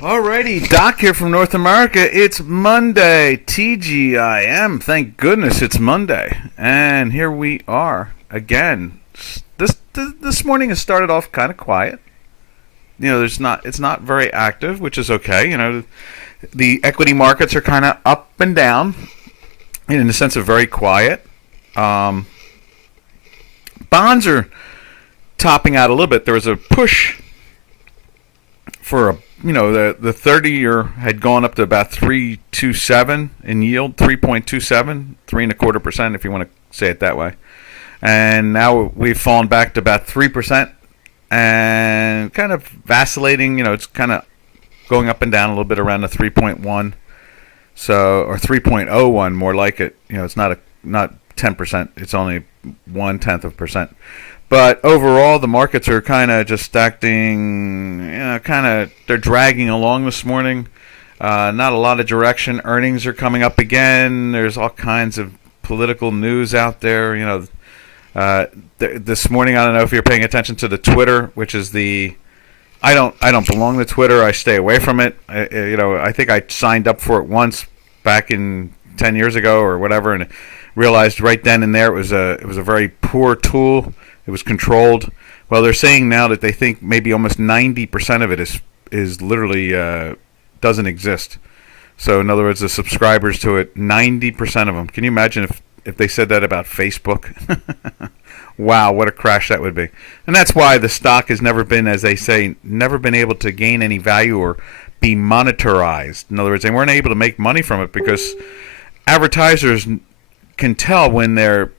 Alrighty, Doc here from North America. It's Monday, TGIM. Thank goodness it's Monday, and here we are again. This morning has started off kind of quiet. It's not very active, which is okay. The equity markets are kind of up and down, in the sense of very quiet. Bonds are topping out a little bit. There was a push for the 30-year had gone up to about 3.27 in yield, 3.27, 3.25% if you want to say it that way, and now we've fallen back to about 3% and kind of vacillating. It's kind of going up and down a little bit around the 3.1, or 3.01 more like it. It's not 10%. It's only 0.1%. But overall, the markets are kind of just acting, they're dragging along this morning. Not a lot of direction. Earnings are coming up again. There's all kinds of political news out there. This morning, I don't know if you're paying attention to the Twitter, which is I don't belong to Twitter. I stay away from it. I think I signed up for it once back in 10 years ago or whatever, and realized right then and there it was a very poor tool. It was controlled. Well, they're saying now that they think maybe almost 90% of it is literally doesn't exist. So in other words, the subscribers to it, 90% of them. Can you imagine if they said that about Facebook? Wow, what a crash that would be. And that's why the stock has never been, as they say, never been able to gain any value or be monetarized. In other words, they weren't able to make money from it because advertisers can tell when they're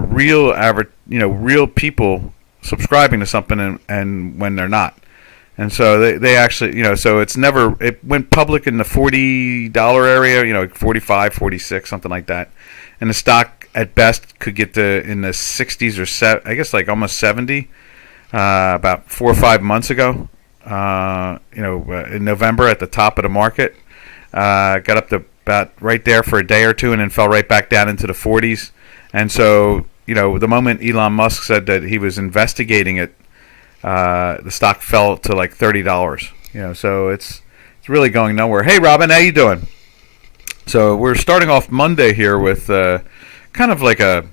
real people subscribing to something and when they're not. And so they actually, so it went public in the $40 area, 45, 46, something like that. And the stock at best could get in the 60s or I guess like almost 70 about 4 or 5 months ago. In November at the top of the market, got up to about right there for a day or two and then fell right back down into the 40s. And so, the moment Elon Musk said that he was investigating it, the stock fell to like $30. So it's really going nowhere. Hey, Robin, how you doing? So we're starting off Monday here with kind of like a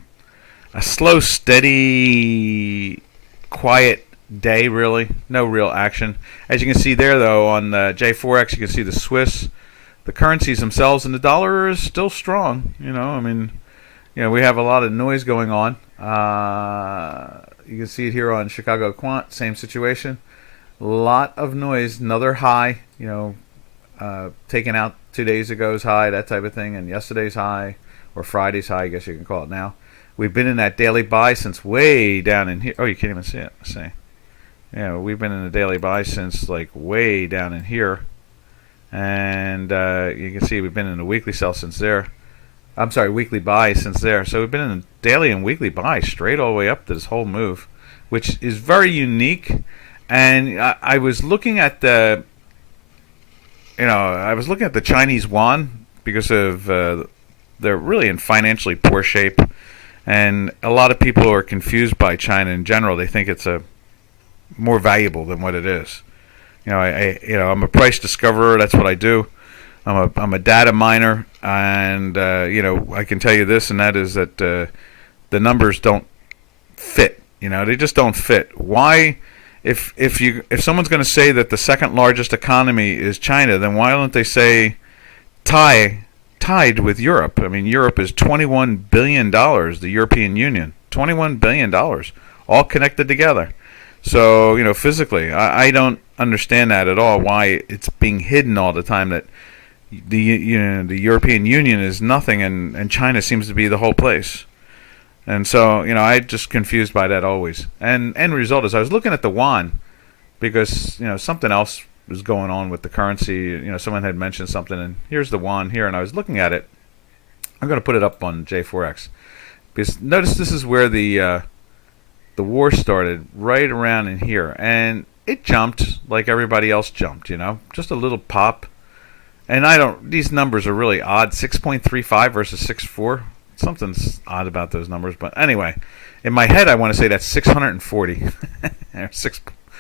slow, steady, quiet day, really. No real action. As you can see there, though, on J4X, you can see the Swiss, the currencies themselves, and the dollar is still strong. We have a lot of noise going on. You can see it here on Chicago Quant, same situation. A lot of noise, another high, taken out 2 days ago's high, that type of thing, and yesterday's high, or Friday's high, I guess you can call it now. We've been in that daily buy since way down in here. Oh, you can't even see it. Let's see. Yeah, we've been in the daily buy since like way down in here. And you can see we've been in the weekly sell since there. I'm sorry, weekly buy since there. So we've been in a daily and weekly buy straight all the way up to this whole move, which is very unique. And I was looking at the Chinese yuan because of they're really in financially poor shape, and a lot of people are confused by China in general. They think it's more valuable than what it is. I'm a price discoverer. That's what I do. I'm a data miner, and I can tell you this, and that is that the numbers don't fit. They just don't fit. Why? If someone's going to say that the second largest economy is China, then why don't they say tied with Europe? I mean, Europe is $21 billion. The European Union, $21 billion, all connected together. So physically, I don't understand that at all. Why it's being hidden all the time that the European Union is nothing and China seems to be the whole place. And so I just confused by that always. And end result is I was looking at the yuan because something else was going on with the currency. Someone had mentioned something, and here's the yuan here, and I was looking at it. I'm going to put it up on J4X because notice this is where the war started, right around in here, and it jumped like everybody else jumped. Just a little pop. And these numbers are really odd. 6.35 versus 6.4. Something's odd about those numbers. But anyway, in my head, I want to say that's 640.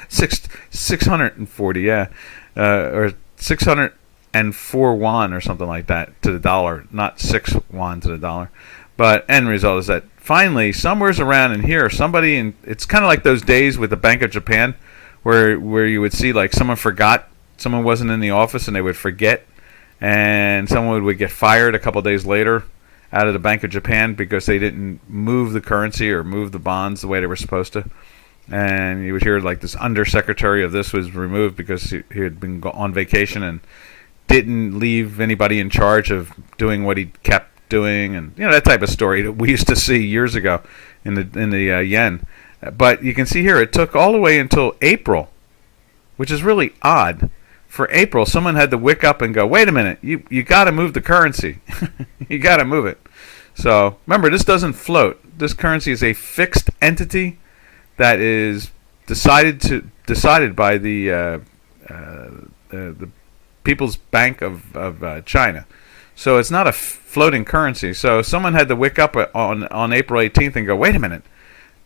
640, yeah. or 604 won or something like that to the dollar, not 6 won to the dollar. But end result is that finally, somewhere's around in here, somebody, and it's kind of like those days with the Bank of Japan, where you would see like someone forgot, someone wasn't in the office, and they would forget, and someone would get fired a couple days later out of the Bank of Japan because they didn't move the currency or move the bonds the way they were supposed to. And you would hear like this undersecretary of this was removed because he had been on vacation and didn't leave anybody in charge of doing what he kept doing, and that type of story that we used to see years ago in the yen. But you can see here it took all the way until April, which is really odd. For April, someone had to wake up and go, wait a minute, you got to move the currency. You got to move it. So remember, this doesn't float. This currency is a fixed entity that is decided by the People's Bank of China. So it's not a floating currency. So someone had to wake up on April 18th and go, wait a minute,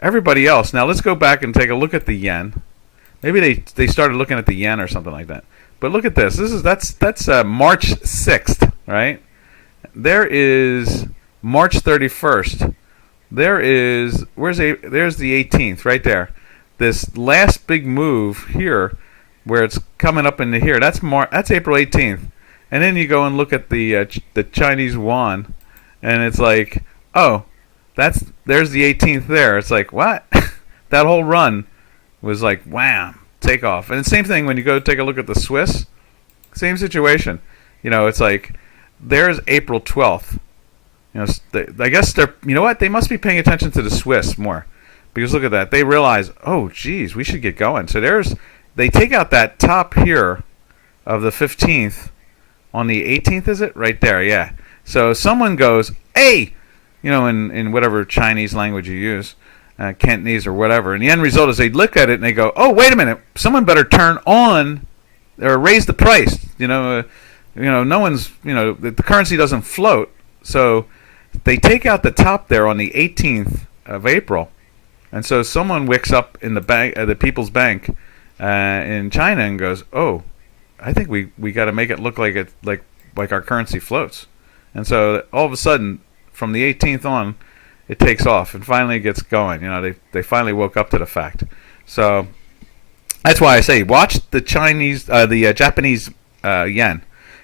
everybody else. Now let's go back and take a look at the yen. Maybe they started looking at the yen or something like that. But look at this. That's March 6th, right? There is March 31st. There's the 18th right there. This last big move here, where it's coming up into here. That's April 18th. And then you go and look at the Chinese yuan, and it's like, oh, there's the 18th there. It's like, what? That whole run was like, wham, take off. And the same thing when you go take a look at the Swiss, same situation. It's like, there's April 12th. I guess they must be paying attention to the Swiss more, because look at that. They realize, oh, geez, we should get going. So they take out that top here of the 15th. On the 18th, is it? Right there, yeah. So someone goes, hey, in whatever Chinese language you use, Cantonese or whatever. And the end result is they look at it and they go, oh, wait a minute, someone better turn on or raise the price. No one's, the currency doesn't float. So they take out the top there on the 18th of April. And so someone wakes up in the bank, the People's Bank in China and goes, oh, I think we got to make it look like it like our currency floats. And so all of a sudden, from the 18th on, it takes off and finally gets going. They finally woke up to the fact. So that's why I say watch the Japanese yen.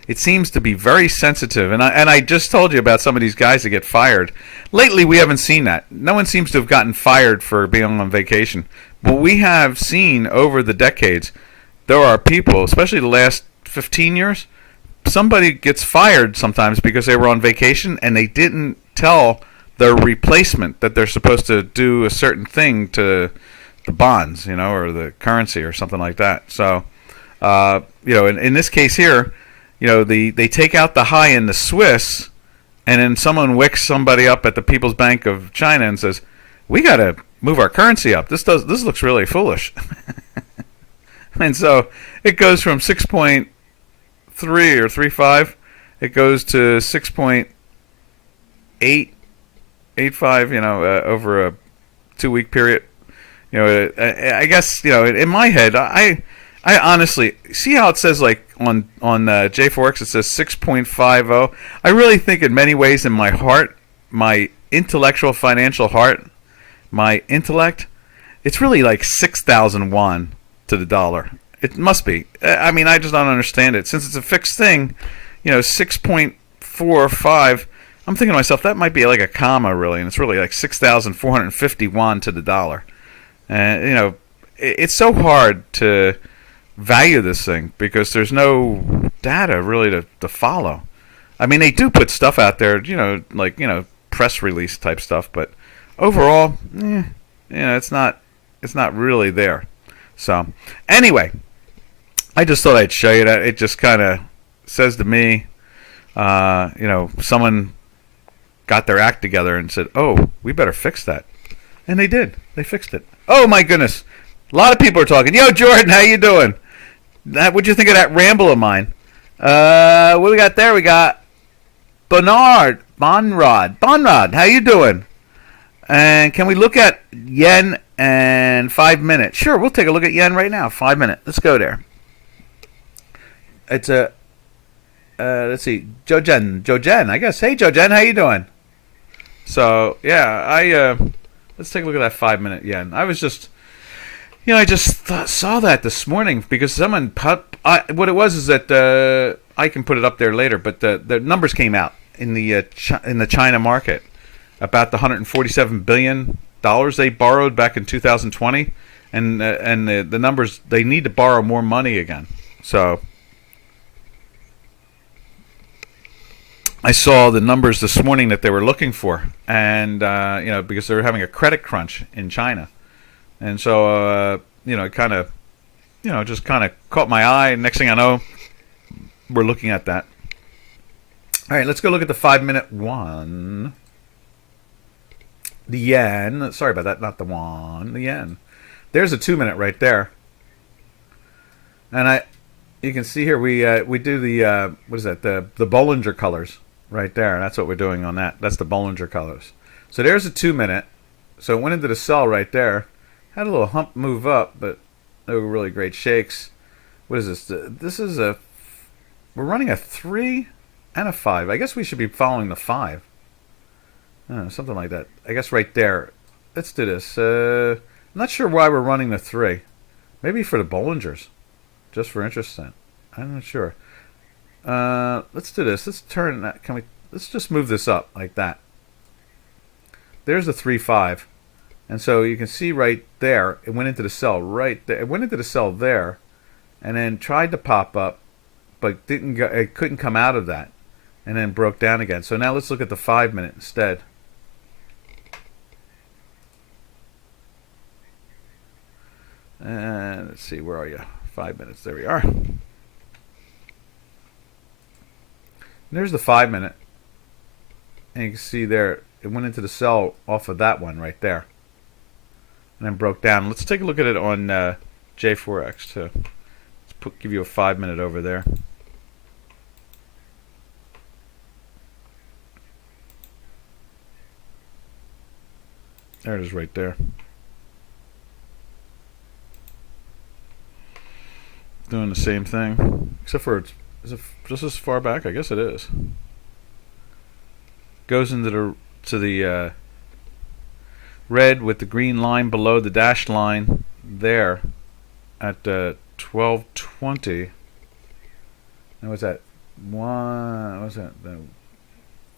It seems to be very sensitive, and I just told you about some of these guys that get fired. Lately, we haven't seen that. No one seems to have gotten fired for being on vacation. But we have seen over the decades, there are people, especially the last 15 years, somebody gets fired sometimes because they were on vacation and they didn't tell their replacement that they're supposed to do a certain thing to the bonds, or the currency or something like that. So, in this case here, they take out the high in the Swiss, and then someone wicks somebody up at the People's Bank of China and says, we got to move our currency up. This looks really foolish. And so it goes from 6.3 or 3.5, it goes to 6.885, over a 2-week period. I guess, in my head, I honestly see how it says like on J4X it says 6.50. I really think in many ways in my heart, my intellectual financial heart, my intellect, it's really like 6,000 won to the dollar. It must be. I mean, I just don't understand it. Since it's a fixed thing, 6.45, I'm thinking to myself, that might be like a comma, really, and it's really like 6,450 won to the dollar. And, it's so hard to value this thing because there's no data really to follow. I mean, they do put stuff out there, press release type stuff, but overall, it's not really there. So, anyway, I just thought I'd show you that. It just kind of says to me, someone got their act together and said, oh, we better fix that. And they did. They fixed it. Oh, my goodness. A lot of people are talking. Yo, Jordan, how you doing? What'd you think of that ramble of mine? What we got there? We got Bonrod, how you doing? And can we look at yen and 5 minutes? Sure, we'll take a look at yen right now. 5 minutes. Let's go there. It's a let's see, Joe Jen, I guess. Hey, Joe Jen, how you doing? So yeah, I let's take a look at that 5 minute yen. I was just, I just saw that this morning because someone what it was is that I can put it up there later, but the numbers came out in the in the China market about the $147 billion they borrowed back in 2020, and the numbers, they need to borrow more money again. So I saw the numbers this morning that they were looking for, and because they were having a credit crunch in China, and so it kind of, just kind of caught my eye. Next thing I know, we're looking at that. All right, let's go look at the 5 minute one. The yen. Sorry about that, not the won. The yen. There's a 2 minute right there, and you can see here we do the what is that, the Bollinger colors right there. That's what we're doing on that. That's the Bollinger colors. So there's a 2 minute. So it went into the sell right there. Had a little hump move up, but no really great shakes. What is this? This is we're running a 3 and a 5. I guess we should be following the 5. Something like that. I guess right there. Let's do this. I'm not sure why we're running the 3. Maybe for the Bollingers. Just for interest then. I'm not sure. Let's do this. Let's turn that. Let's just move this up like that. There's the 3-5. And so you can see right there, it went into the sell right there. It went into the sell there, and then tried to pop up, but didn't go. It couldn't come out of that, and then broke down again. So now let's look at the 5 minute instead. And let's see, where are you? 5 minutes. There we are. And there's the 5 minute, and you can see there it went into the sell off of that one right there, and then broke down. Let's take a look at it on J4X too. Let's give you a 5 minute over there. There it is right there. Doing the same thing, except for is it just as far back? I guess it is. Goes into the red with the green line below the dashed line there at 12:20. And what's that? What's that?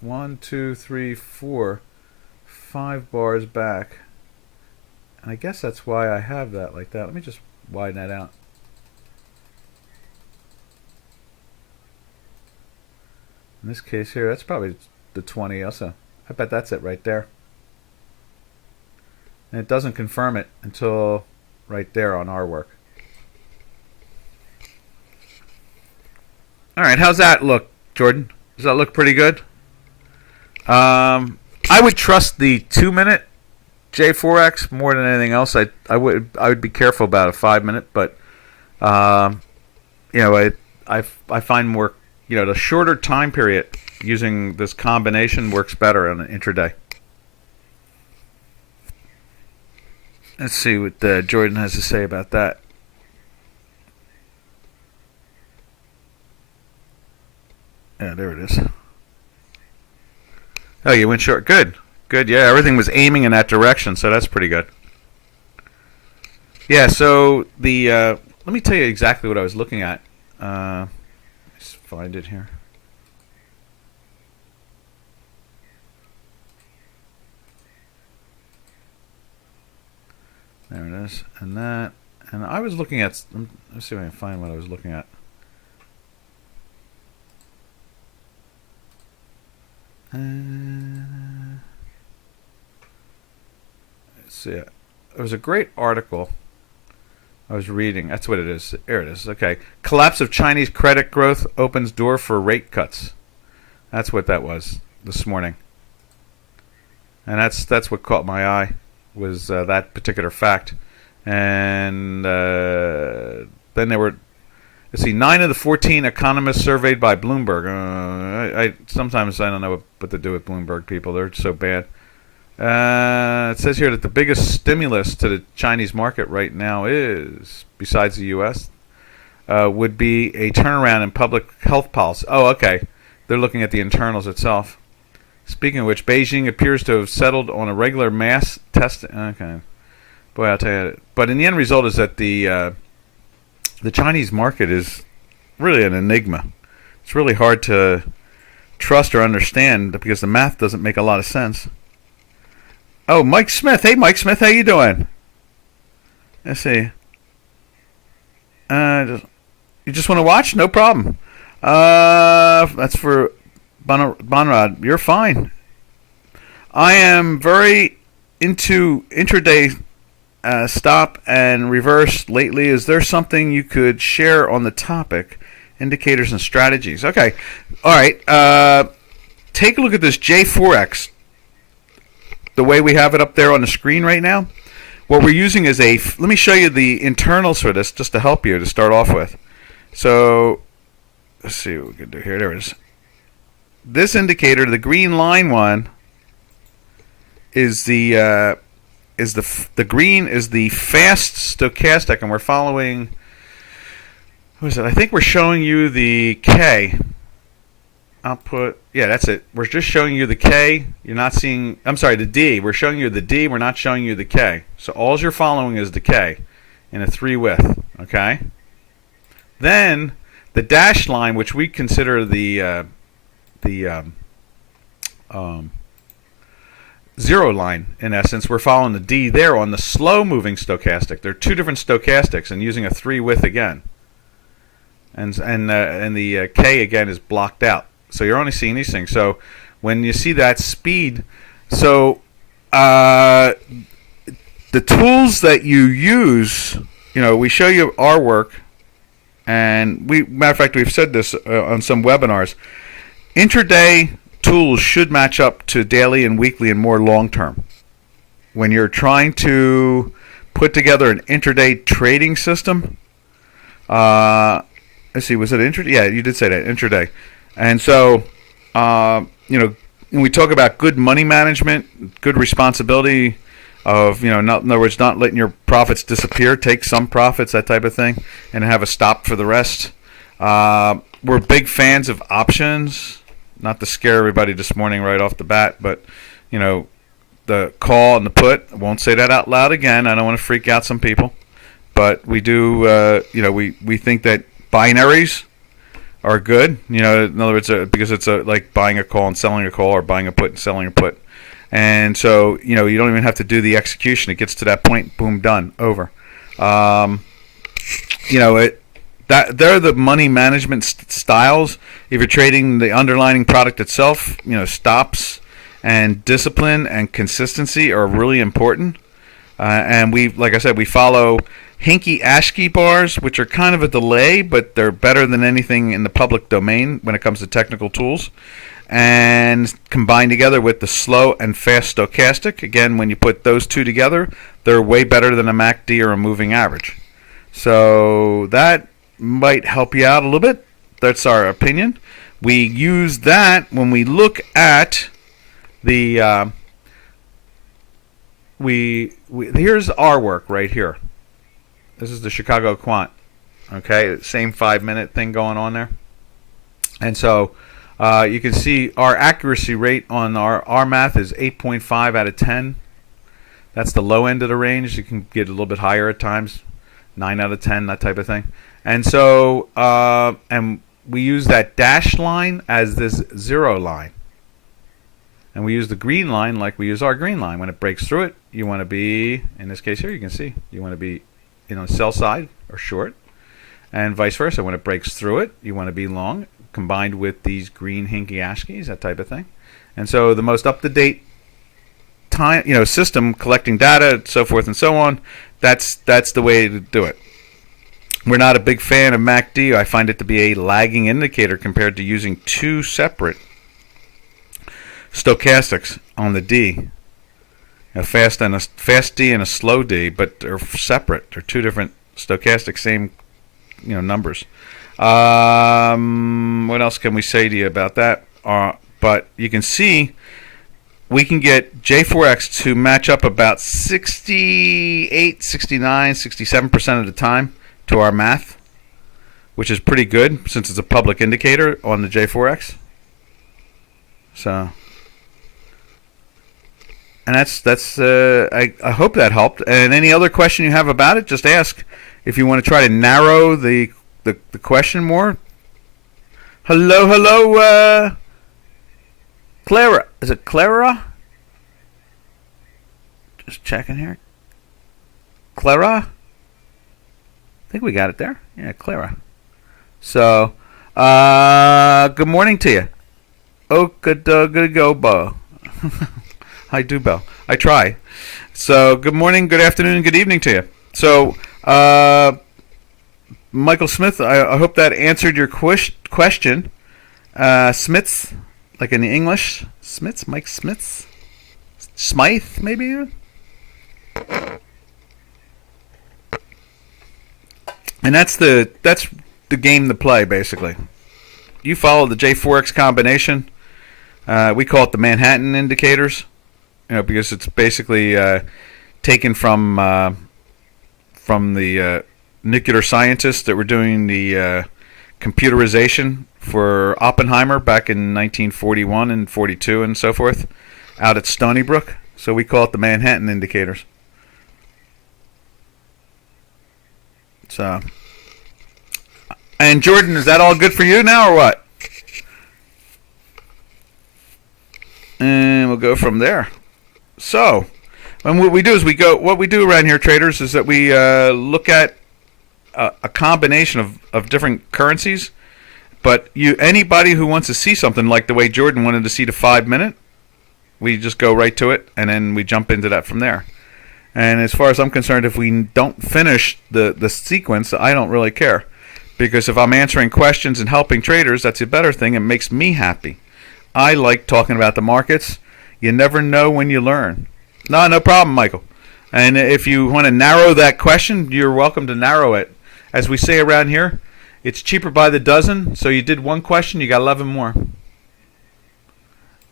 1, 2, 3, 4, 5 bars back. And I guess that's why I have that like that. Let me just widen that out. In this case here, that's probably the 20 also. I bet that's it right there. And it doesn't confirm it until right there on our work. All right, how's that look, Jordan? Does that look pretty good? I would trust the 2 minute J4X more than anything else. I would be careful about a 5 minute, but I find more, the shorter time period using this combination works better on an intraday. Let's see what Jordan has to say about that. Yeah, there it is. Oh, you went short. Good. Good. Yeah, everything was aiming in that direction, so that's pretty good. Yeah, so let me tell you exactly what I was looking at. Let's find it here. There it is. And that. And I was looking at. Let's see if I can find what I was looking at. Let's see. It was a great article I was reading. That's what it is. There it is. Okay. Collapse of Chinese credit growth opens door for rate cuts. That's what that was this morning. And that's what caught my eye, was that particular fact. And then there were, let's see, 9 of the 14 economists surveyed by Bloomberg. Sometimes I don't know what to do with Bloomberg people. They're so bad. It says here that the biggest stimulus to the Chinese market right now is, besides the U.S., would be a turnaround in public health policy. Oh, okay. They're looking at the internals itself. Speaking of which, Beijing appears to have settled on a regular mass test. Okay. Boy, I'll tell you. But in the end result is that the Chinese market is really an enigma. It's really hard to trust or understand because the math doesn't make a lot of sense. Oh, Mike Smith. Hey, Mike Smith, how you doing? Let's see. You just want to watch? No problem. That's for Bonrod. You're fine. I am very into intraday stop and reverse lately. Is there something you could share on the topic? Indicators and strategies. Okay. All right. Take a look at this J4X. The way we have it up there on the screen right now. What we're using is let me show you the internals for this just to help you to start off with. So, let's see what we can do here. There it is. This indicator, the green line one, is the green is the fast stochastic, and we're following. What is it? I think we're showing you the K. Output. Yeah, that's it. We're just showing you the K. You're not seeing. I'm sorry, the D. We're showing you the D. We're not showing you the K. So all you're following is the K in a 3 width. Okay. Then the dashed line, which we consider the zero line in essence, we're following the D there on the slow moving stochastic. There are 2 different stochastics and using a 3 width again. And the K again is blocked out. So you're only seeing these things. So when you see that speed, so the tools that you use, we show you our work, and matter of fact, we've said this on some webinars. Intraday tools should match up to daily and weekly and more long term. When you're trying to put together an intraday trading system, let's see, was it intraday? Yeah, you did say that, intraday. And so, when we talk about good money management, good responsibility of, in other words, not letting your profits disappear, take some profits, that type of thing, and have a stop for the rest. We're big fans of options, not to scare everybody this morning right off the bat, but, the call and the put, I won't say that out loud again. I don't want to freak out some people. But we do, we think that binaries are good, in other words, because it's like buying a call and selling a call, or buying a put and selling a put. And so, you don't even have to do the execution. It gets to that point, boom, done, over. They're the money management styles. If you're trading the underlying product itself, stops and discipline and consistency are really important. And like I said, we follow Hinky-Ashke bars, which are kind of a delay, but they're better than anything in the public domain when it comes to technical tools. And combined together with the slow and fast stochastic, again, when you put those 2 together, they're way better than a MACD or a moving average. So that might help you out a little bit. That's our opinion. We use that when we look at the here's our work right here. This is the Chicago Quant. Okay, same 5-minute thing going on there. And so you can see our accuracy rate on our math is 8.5 out of 10. That's the low end of the range. You can get a little bit higher at times, 9 out of 10, that type of thing. And so and we use that dashed line as this zero line. And we use the green line like we use our green line. When it breaks through it, you want to be, in this case here, you can see, you want to be sell side or short, and vice versa. When it breaks through it, you want to be long, combined with these green Hinky-Ashkes, that type of thing. And so the most up-to-date time, system collecting data, so forth and so on, that's the way to do it. We're not a big fan of MACD. I find it to be a lagging indicator compared to using 2 separate stochastics on the D. A fast D and a slow D, but they're separate. They're 2 different stochastics, same numbers. What else can we say to you about that? But you can see we can get J4X to match up about 68, 69, 67% of the time to our math. which is pretty good since it's a public indicator on the J4X. So, and that's I hope that helped. And any other question you have about it, just ask. If you want to try to narrow the question more. Hello, Clara. Is it Clara? Just checking here. Clara? I think we got it there. Yeah, Clara. So, good morning to you. Oh, good go, Bo. I do, Bo. I try. So, good morning, good afternoon, good evening to you. So, Michael Smith, I hope that answered your question. Smiths, like in the English. Smiths? Mike Smiths? Smythe, maybe? And that's the game to play, basically. You follow the J4X combination. We call it the Manhattan indicators, because it's basically taken from the nuclear scientists that were doing the computerization for Oppenheimer back in 1941 and 42 and so forth, out at Stony Brook. So we call it the Manhattan indicators. So, and Jordan, is that all good for you now or what? And we'll go from there. So, and what we do is what we do around here, traders, is that we look at a combination of different currencies. But anybody who wants to see something like the way Jordan wanted to see the 5-minute, we just go right to it, and then we jump into that from there. And as far as I'm concerned, if we don't finish the sequence, I don't really care. Because if I'm answering questions and helping traders, that's a better thing. It makes me happy. I like talking about the markets. You never know when you learn. No problem, Michael. And if you want to narrow that question, you're welcome to narrow it. As we say around here, it's cheaper by the dozen. So you did one question, you got 11 more.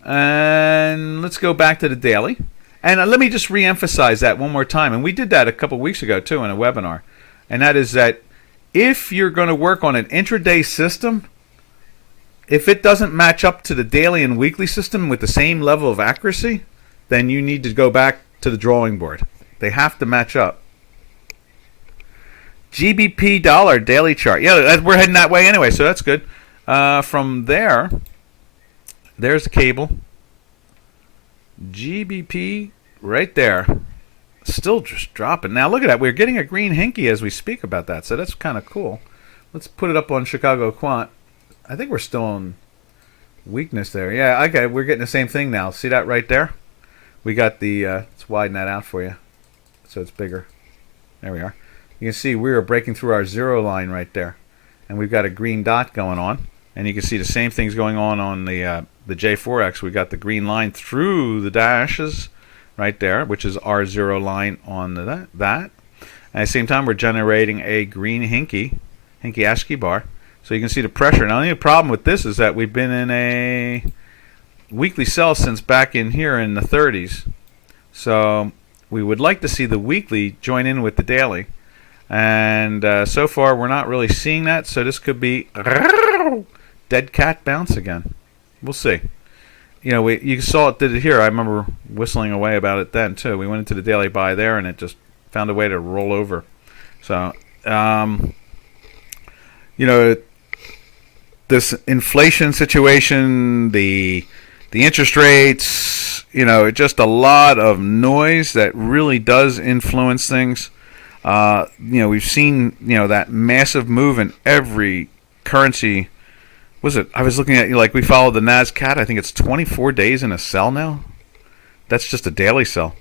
And let's go back to the daily. And let me just re-emphasize that one more time. And we did that a couple weeks ago, too, in a webinar. And that is that if you're going to work on an intraday system, if it doesn't match up to the daily and weekly system with the same level of accuracy, then you need to go back to the drawing board. They have to match up. GBP dollar daily chart. Yeah, we're heading that way anyway, so that's good. From there, there's the cable. GBP right there. Still just dropping. Now look at that. We're getting a green hinky as we speak about that, so that's kind of cool. Let's put it up on Chicago Quant. I think we're still on weakness there. Yeah, okay, we're getting the same thing now. See that right there? We got the, let's widen that out for you so it's bigger. There we are. You can see we are breaking through our zero line right there. And we've got a green dot going on. And you can see the same things going on the J4X. We got the green line through the dashes right there, which is our zero line on that. At the same time, we're generating a green hinky ASCII bar. So you can see the pressure. Now, the only problem with this is that we've been in a weekly sell since back in here in the 30s. So we would like to see the weekly join in with the daily. And so far, we're not really seeing that. So this could be dead cat bounce again. We'll see. You saw it did it here. I remember whistling away about it then, too. We went into the daily buy there, and it just found a way to roll over. So, this inflation situation, the interest rates, just a lot of noise that really does influence things. We've seen, that massive move in every currency. I was looking at, we followed the NASCAT. I think it's 24 days in a sell now. That's just a daily sell.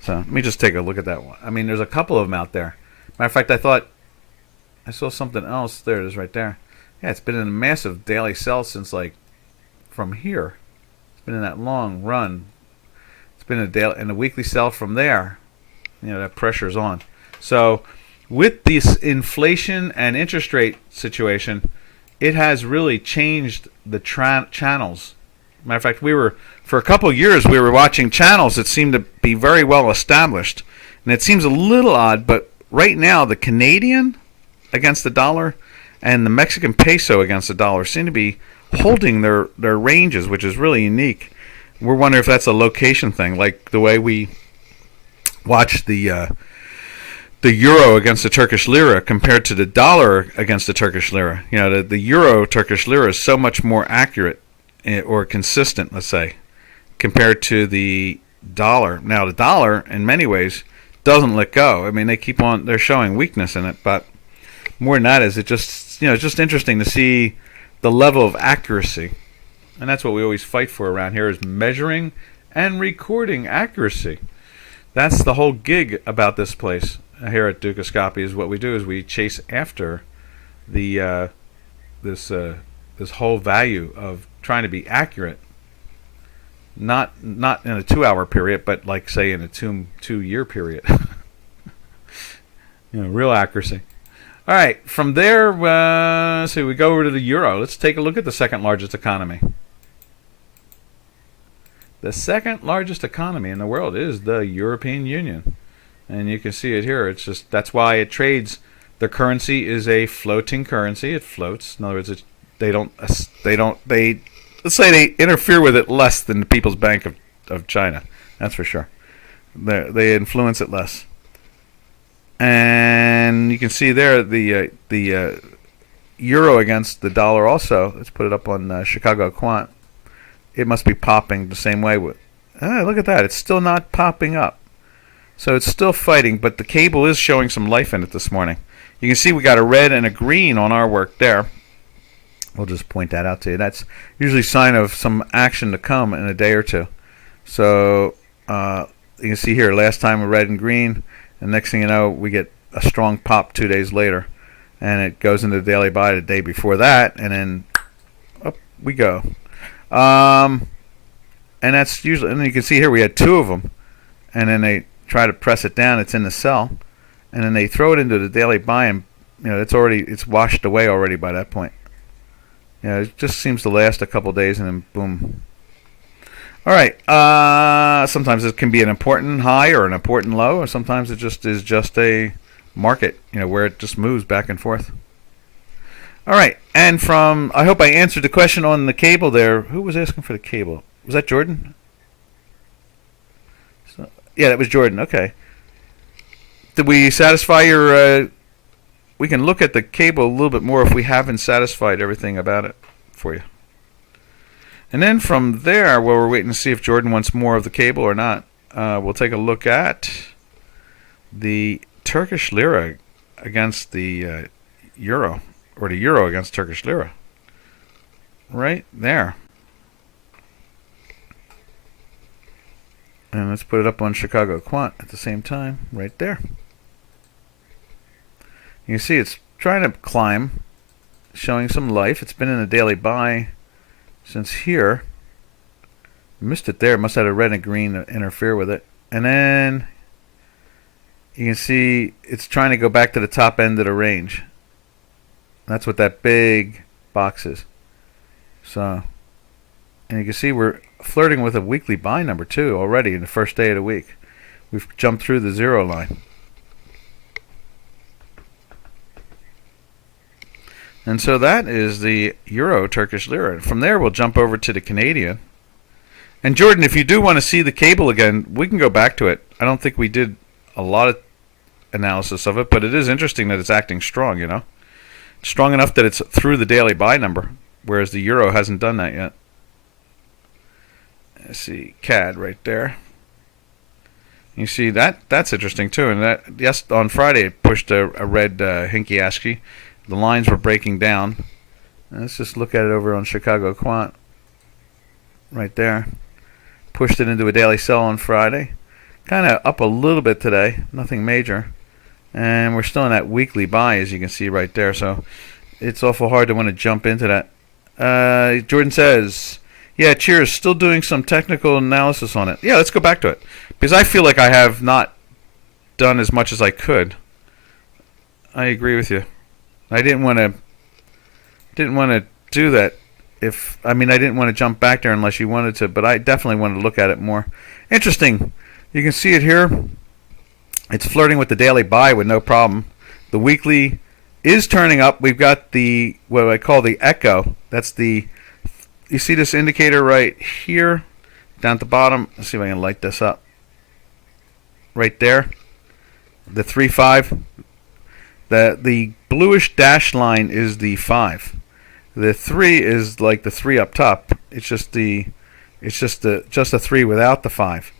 So let me just take a look at that one. I mean, there's a couple of them out there. Matter of fact, I thought I saw something else. There it is right there. Yeah, it's been in a massive daily sell since, from here. It's been in that long run. It's been in a weekly sell from there. That pressure's on. So with this inflation and interest rate situation, it has really changed the channels. Matter of fact, for a couple of years, we were watching channels that seemed to be very well established. And it seems a little odd, but right now, the Canadian against the dollar and the Mexican peso against the dollar seem to be holding their ranges, which is really unique. We're wondering if that's a location thing, like the way we watch the euro against the Turkish lira compared to the dollar against the Turkish lira. You know, the euro Turkish lira is so much more accurate or consistent, let's say, compared to the dollar. Now, the dollar, in many ways, doesn't let go. I mean, they're showing weakness in it, but more than that is it just, it's just interesting to see the level of accuracy. And that's what we always fight for around here, is measuring and recording accuracy. That's the whole gig about this place here at Dukascopy. Is what we do is we chase after the this whole value of trying to be accurate, not in a 2-hour period, but like say in a 2-year period. Real accuracy. All right, from there, so we go over to the euro. Let's take a look at the second largest economy. The second largest economy in the world is the European Union. And you can see it here. It's just, that's why it trades. The currency is a floating currency. It floats. In other words, let's say they interfere with it less than the People's Bank of China. That's for sure. They influence it less. And you can see there the euro against the dollar also. Let's put it up on Chicago Quant. It must be popping the same way. Look at that. It's still not popping up. So it's still fighting, but the cable is showing some life in it this morning. You can see we got a red and a green on our work there. We'll just point that out to you. That's usually a sign of some action to come in a day or two. So you can see here, last time a red and green, and next thing you know, we get a strong pop 2 days later. And it goes into the daily buy the day before that, and then up we go. And that's usually, and then you can see here we had 2 of them, and then they try to press it down. It's in the sell, and then they throw it into the daily buy, and it's washed away already by that point. It just seems to last a couple days, and then boom. All right. Sometimes it can be an important high or an important low, or sometimes it just is just a market, where it just moves back and forth. All right, and I hope I answered the question on the cable there. Who was asking for the cable? Was that Jordan? Yeah, that was Jordan. Okay. Did we satisfy your... we can look at the cable a little bit more if we haven't satisfied everything about it for you. And then from there, while we're waiting to see if Jordan wants more of the cable or not, we'll take a look at the Turkish lira against the euro. Or the euro against Turkish lira. Right there. And let's put it up on Chicago Quant at the same time. Right there. You can see it's trying to climb. Showing some life. It's been in a daily buy since here. Missed it there. Must have had a red and green to interfere with it. And then you can see it's trying to go back to the top end of the range. That's what that big box is. So, and you can see we're flirting with a weekly buy number 2 already in the first day of the week. We've jumped through the 0 line. And so that is the euro Turkish lira. From there, we'll jump over to the Canadian. And Jordan, if you do want to see the cable again, we can go back to it. I don't think we did a lot of analysis of it, but it is interesting that it's acting strong, Strong enough that it's through the daily buy number, whereas the euro hasn't done that yet. Let's see, CAD right there. You see that's interesting too. And yes, on Friday it pushed a red Hinky-Asky. The lines were breaking down. And let's just look at it over on Chicago Quant. Right there. Pushed it into a daily sell on Friday. Kind of up a little bit today. Nothing major. And we're still in that weekly buy, as you can see right there. So it's awful hard to want to jump into that. Jordan says, yeah, cheers. Still doing some technical analysis on it. Yeah, let's go back to it. Because I feel like I have not done as much as I could. I agree with you. I didn't want to do that. I didn't want to jump back there unless you wanted to, but I definitely wanted to look at it more. Interesting. You can see it here. It's flirting with the daily buy with no problem. The weekly is turning up. We've got the what I call the echo. That's the, you see this indicator right here down at the bottom. Let's see if I can light this up. Right there, the 3-5. The bluish dash line is the 5. The 3 is like the 3 up top. It's just a 3 without the 5.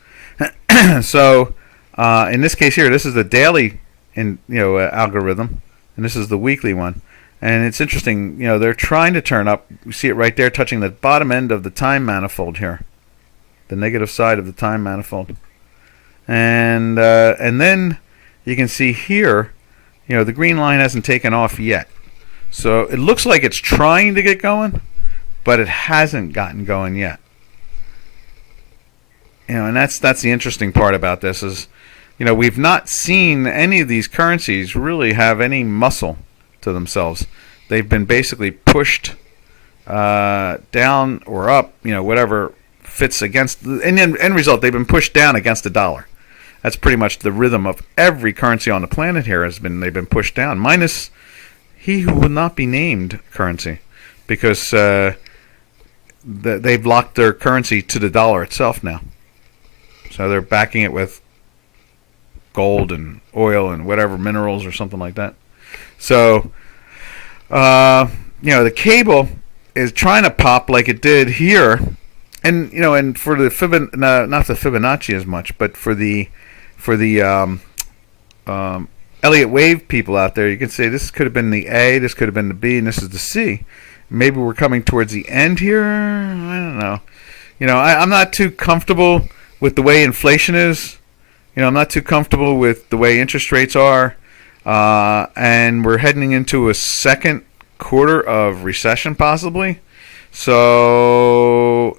So in this case here, this is the daily algorithm, and this is the weekly one. And it's interesting, they're trying to turn up. You see it right there, touching the bottom end of the time manifold here, the negative side of the time manifold. And then you can see here, the green line hasn't taken off yet. So it looks like it's trying to get going, but it hasn't gotten going yet. And that's the interesting part about this is, we've not seen any of these currencies really have any muscle to themselves. They've been basically pushed down or up, whatever fits against. In the end result, they've been pushed down against the dollar. That's pretty much the rhythm of every currency on the planet here. They've been pushed down, minus he who will not be named currency, because they've locked their currency to the dollar itself now. So they're backing it with gold and oil and whatever minerals or something like that. So, the cable is trying to pop like it did here, and and for the not the Fibonacci as much, but for the Elliott wave people out there, you can say this could have been the A, this could have been the B, and this is the C. Maybe we're coming towards the end here. I don't know. I'm not too comfortable with the way inflation is. I'm not too comfortable with the way interest rates are. And we're heading into a second quarter of recession possibly. So,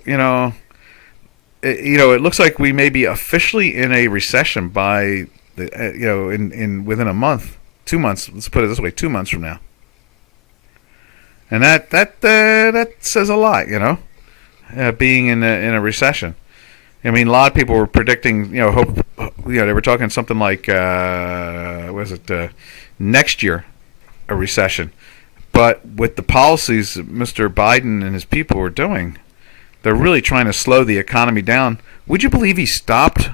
it looks like we may be officially in a recession by in within a month, 2 months. Let's put it this way, 2 months from now. And that says a lot, being in a recession. I mean, a lot of people were predicting, they were talking something like, next year, a recession. But with the policies that Mr. Biden and his people were doing, they're really trying to slow the economy down. Would you believe he stopped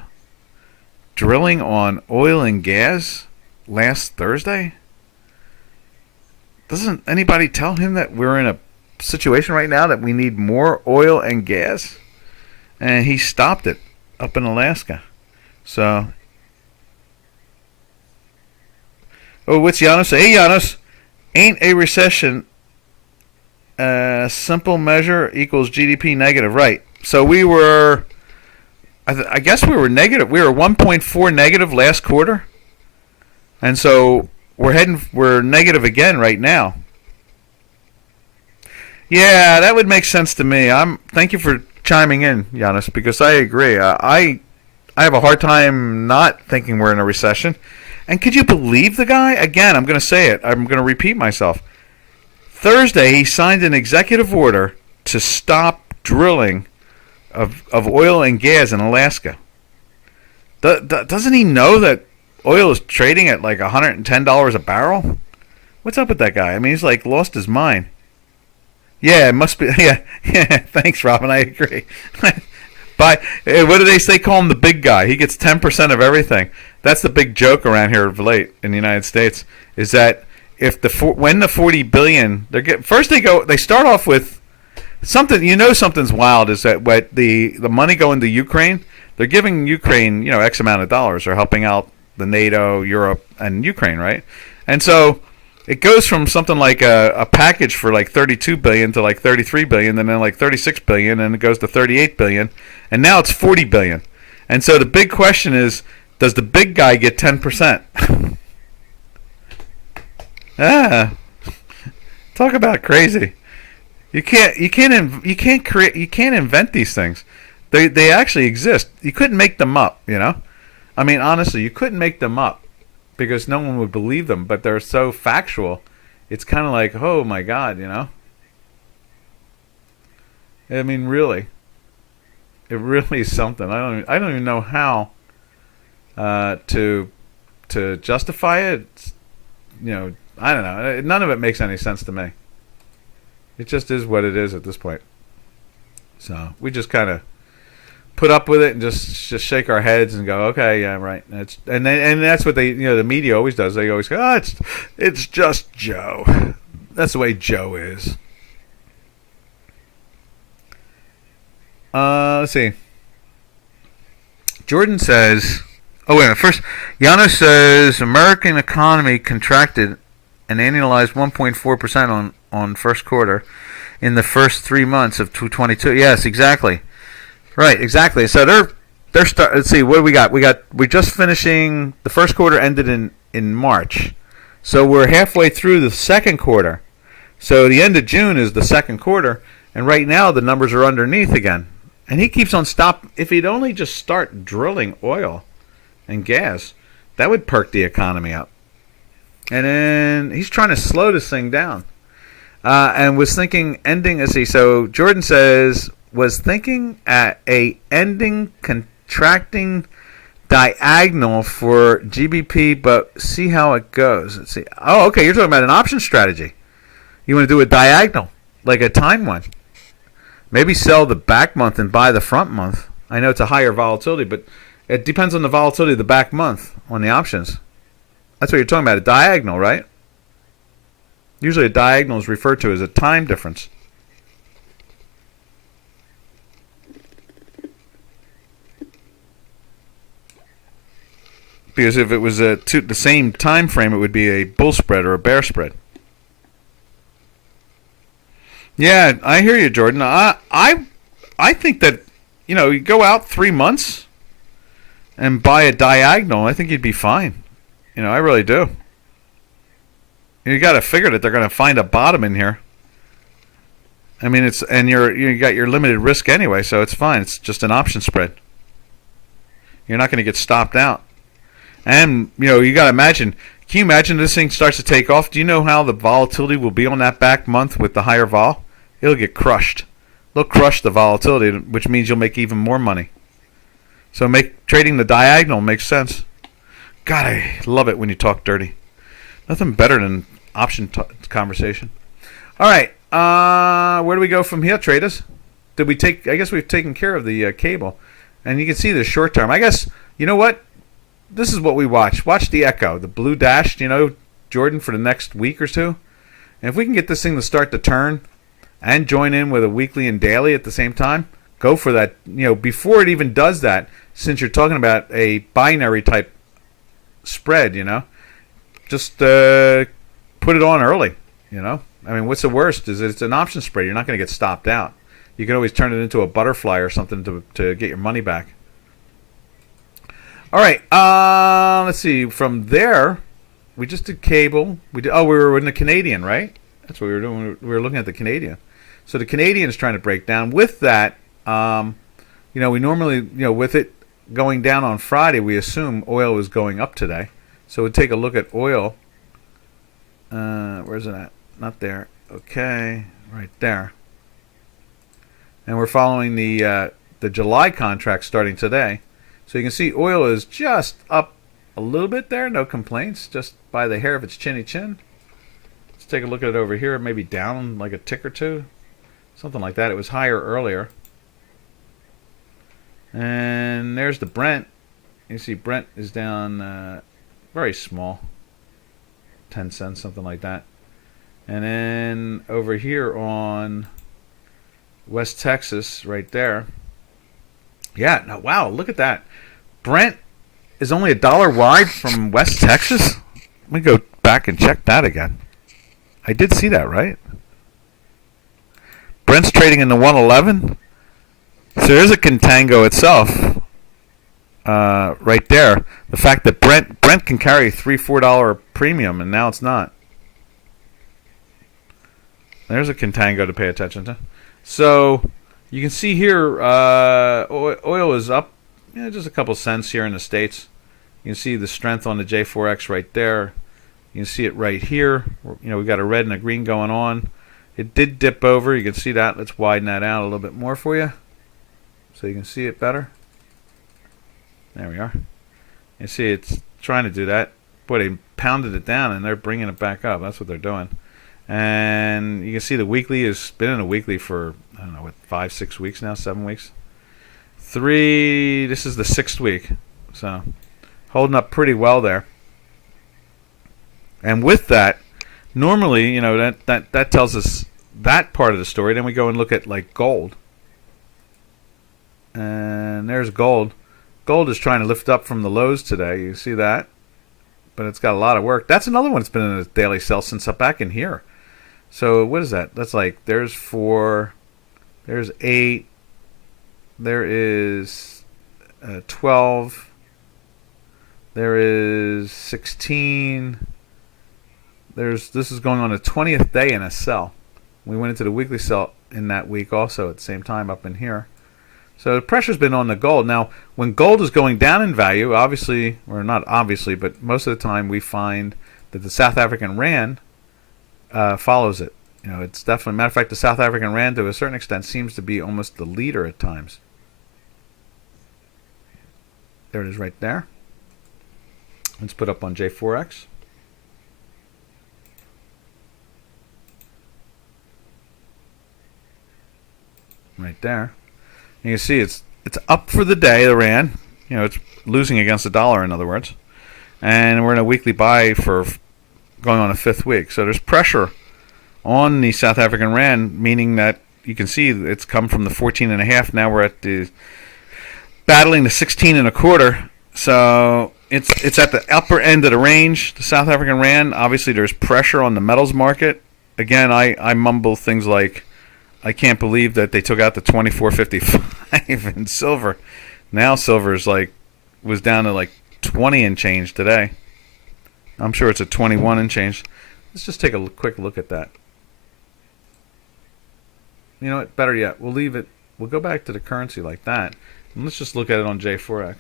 drilling on oil and gas last Thursday? Doesn't anybody tell him that we're in a situation right now that we need more oil and gas? And he stopped it up in Alaska. So, what's Giannis? Hey, Giannis, ain't a recession simple measure equals GDP negative, right? So we were, I guess we were negative. We were 1.4 negative last quarter, and so we're negative again right now. Yeah, that would make sense to me. Thank you for chiming in, Giannis, because I agree. I have a hard time not thinking we're in a recession. And could you believe the guy? Again, I'm going to say it. I'm going to repeat myself. Thursday, he signed an executive order to stop drilling of oil and gas in Alaska. Doesn't he know that oil is trading at like $110 a barrel? What's up with that guy? I mean, he's like lost his mind. Yeah, it must be. Yeah. Thanks, Robin. I agree. But what do they say? Call him the big guy. He gets 10% of everything. That's the big joke around here of late in the United States. Is that if when the 40 billion they start off with something. Something's wild is that what the money going to Ukraine. They're giving Ukraine X amount of dollars. They're helping out the NATO, Europe, and Ukraine, right? And so it goes from something like a package for like 32 billion to like 33 billion, and then like 36 billion, and it goes to 38 billion, and now it's 40 billion. And so the big question is, does the big guy get 10%? Talk about crazy. You can't invent these things. They actually exist. You couldn't make them up, I mean, honestly, you couldn't make them up, because no one would believe them, but they're so factual. It's kind of like, oh my God, I mean, really, it really is something. I don't even know how to justify it. I don't know. None of it makes any sense to me. It just is what it is at this point. So we just kind of put up with it and just shake our heads and go, okay, yeah, right. And that's what they, the media always does. They always go, oh, it's just Joe. That's the way Joe is. Let's see. Jordan says, oh, wait a minute. First, Yano says American economy contracted an annualized 1.4% on first quarter in the first 3 months of 2022. Yes, exactly. Right, exactly. So they're let's see, what do we got? We're just finishing, the first quarter ended in March. So we're halfway through the second quarter. So the end of June is the second quarter, and right now the numbers are underneath again. And he keeps on if he'd only just start drilling oil and gas, that would perk the economy up. And then he's trying to slow this thing down. And was thinking ending, let's see, so Jordan says, was thinking at a ending contracting diagonal for GBP, but see how it goes. Let's see. Oh, okay, you're talking about an option strategy. You want to do a diagonal, like a time one. Maybe sell the back month and buy the front month. I know it's a higher volatility, but it depends on the volatility of the back month on the options. That's what you're talking about, a diagonal, right? Usually a diagonal is referred to as a time difference. Because if it was the same time frame, it would be a bull spread or a bear spread. Yeah, I hear you, Jordan. I think that, you go out 3 months and buy a diagonal. I think you'd be fine. I really do. You got to figure that they're going to find a bottom in here. I mean, you got your limited risk anyway, so it's fine. It's just an option spread. You're not going to get stopped out. And, you got to imagine. Can you imagine this thing starts to take off? Do you know how the volatility will be on that back month with the higher vol? It'll get crushed. They'll crush the volatility, which means you'll make even more money. So trading the diagonal makes sense. God, I love it when you talk dirty. Nothing better than option conversation. All right, where do we go from here, traders? I guess we've taken care of the cable. And you can see the short term. I guess, you know what? This is what we watch. Watch the Echo, the blue dash, Jordan, for the next week or two. And if we can get this thing to start to turn and join in with a weekly and daily at the same time, go for that. Before it even does that, since you're talking about a binary type spread, just put it on early, I mean, what's the worst is it's an option spread. You're not going to get stopped out. You can always turn it into a butterfly or something to get your money back. All right, let's see. From there, we just did cable. We were in the Canadian, right? That's what we were doing. We were looking at the Canadian. So the Canadian is trying to break down. With that, we normally, with it going down on Friday, we assume oil was going up today. So we'd take a look at oil. Where's it at? Not there. Okay, right there. And we're following the July contract starting today. So you can see oil is just up a little bit there. No complaints. Just by the hair of its chinny chin. Let's take a look at it over here. Maybe down like a tick or two. Something like that. It was higher earlier. And there's the Brent. You see Brent is down very small. 10 cents, something like that. And then over here on West Texas, right there. Yeah, now, wow, look at that. Brent is only $1 wide from West Texas. Let me go back and check that again. I did see that, right? Brent's trading in the 111. So there's a contango itself right there. The fact that Brent can carry $3-4 premium, and now it's not. There's a contango to pay attention to. So you can see here oil is up just a couple cents here in the States. You can see the strength on the J4X right there. You can see it right here. We've got a red and a green going on. It did dip over. You can see that. Let's widen that out a little bit more for you so you can see it better. There we are. You see it's trying to do that. boy, they pounded it down and they're bringing it back up. That's what they're doing. And you can see the weekly has been in a weekly for, I don't know, what, 5, 6 weeks now, 7 weeks. This is the 6th week. So holding up pretty well there. And with that, normally, you know, that tells us that part of the story. Then we go and look at like gold. And there's gold. Gold is trying to lift up from the lows today. You see that? But it's got a lot of work. That's another one that's been in a daily sell since up back in here. So what is that? That's like, there's 4, there's 8, there is 12, there is 16. This is going on the 20th day in a sell. We went into the weekly sell in that week also at the same time up in here. So the pressure's been on the gold. Now, when gold is going down in value, obviously, or not obviously, but most of the time we find that the South African Rand follows it. You know, it's definitely, matter of fact, the South African Rand to a certain extent seems to be almost the leader at times. There it is right there. Let's put up on J4X. Right there. You can see it's up for the day, the Rand. You know, it's losing against the dollar, in other words. And we're in a weekly buy for going on a 5th week. So there's pressure on the South African Rand, meaning that you can see it's come from the 14.5. Now we're at the battling the 16.25. So it's at the upper end of the range, the South African Rand. Obviously, there's pressure on the metals market. Again, I mumble things like, I can't believe that they took out the 24.55 in silver. Now silver's was down to like 20 and change today. I'm sure it's a 21 and change. Let's just take a quick look at that. You know what? Better yet, we'll leave it. We'll go back to the currency like that, and let's just look at it on J4X.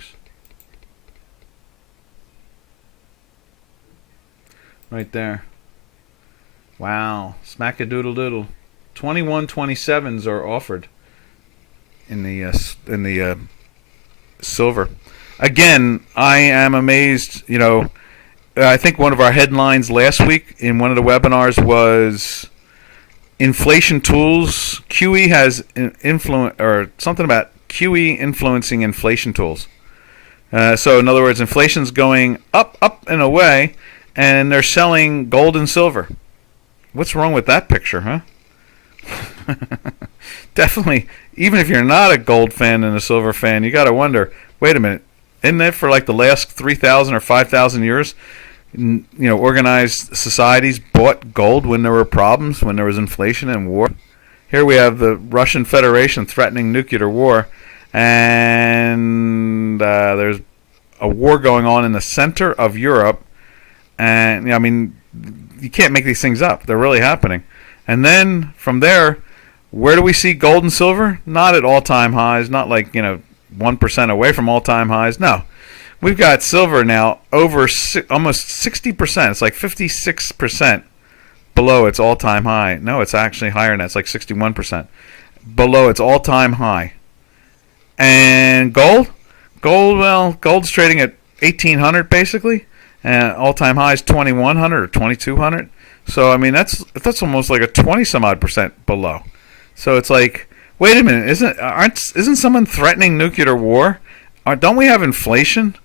Right there. Wow, smack-a-doodle-doodle. 21.27s are offered in the silver. Again, I am amazed. You know, I think one of our headlines last week in one of the webinars was inflation tools. QE has influence, or something about QE influencing inflation tools. So in other words, inflation's going up and away, and they're selling gold and silver. What's wrong with that picture, huh? Definitely, even if you're not a gold fan and a silver fan, you got to wonder, wait a minute, isn't that for like the last 3,000 or 5,000 years, you know, organized societies bought gold when there were problems, when there was inflation and war? Here we have the Russian Federation threatening nuclear war, and there's a war going on in the center of Europe, and you know, I mean, you can't make these things up. They're really happening. And then from there, where do we see gold and silver? Not at all-time highs, not like, you know, 1% away from all-time highs. No. We've got silver now over almost 60%. It's like 56% below its all-time high. No, it's actually higher than that. It's like 61% below its all-time high. And gold? Well, gold's trading at 1,800 basically, and all-time high is 2,100 or 2,200. So I mean that's almost like a 20-some-odd% below. So it's like, wait a minute, isn't someone threatening nuclear war? Don't we have inflation?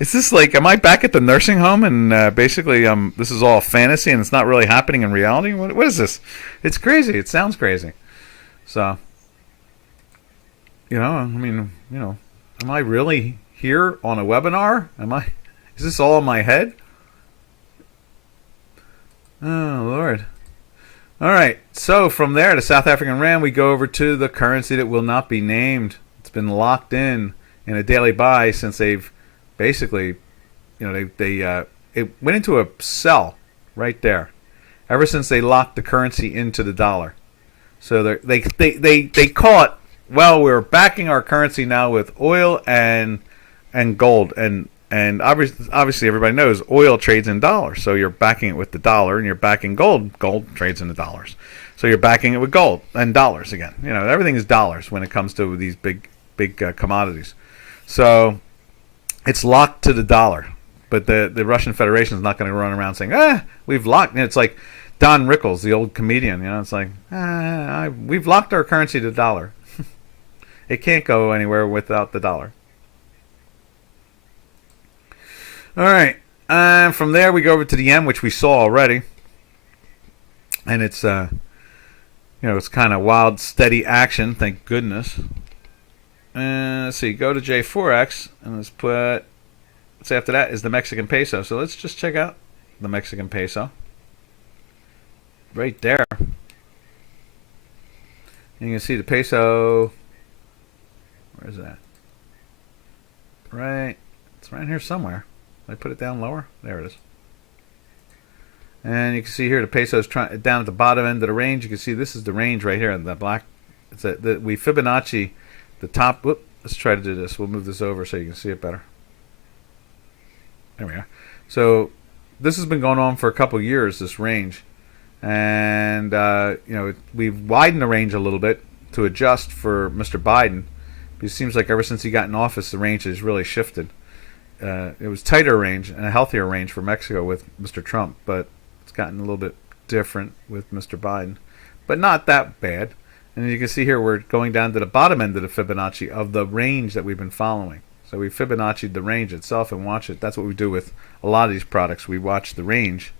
Is this like, am I back at the nursing home and basically this is all fantasy and it's not really happening in reality? What is this? It's crazy. It sounds crazy. So, you know, I mean, you know, am I really here on a webinar? Is this all in my head? Oh, Lord. All right. So from there, the South African Rand, we go over to the currency that will not be named. It's been locked in a daily buy since they've basically, you know, it went into a sell right there ever since they locked the currency into the dollar. So they call it, well, we're backing our currency now with oil and gold, and obviously everybody knows oil trades in dollars, so you're backing it with the dollar, and you're backing gold. Gold trades in the dollars, so you're backing it with gold and dollars again. You know, everything is dollars when it comes to these big commodities. So it's locked to the dollar. But the Russian Federation is not going to run around saying, we've locked. And it's like Don Rickles, the old comedian. It's like, we've locked our currency to the dollar. It can't go anywhere without the dollar. All right. From there, we go over to the yen, which we saw already. And it's, it's kind of wild, steady action. Thank goodness. And let's see. Go to J4X. And let's say after that is the Mexican peso. So let's just check out the Mexican peso. Right there. And you can see the peso. Where is that? Right. It's right here somewhere. Did I put it down lower? There it is. And you can see here the peso is down at the bottom end of the range. You can see this is the range right here. The black. We Fibonacci the top. Whoop. Let's try to do this. We'll move this over so you can see it better. There we are. So this has been going on for a couple years, this range. And, we've widened the range a little bit to adjust for Mr. Biden. It seems like ever since he got in office, the range has really shifted. It was tighter range and a healthier range for Mexico with Mr. Trump, but it's gotten a little bit different with Mr. Biden. But not that bad. And you can see here we're going down to the bottom end of the Fibonacci of the range that we've been following. So we Fibonacci'd the range itself and watch it. That's what we do with a lot of these products. We watch the range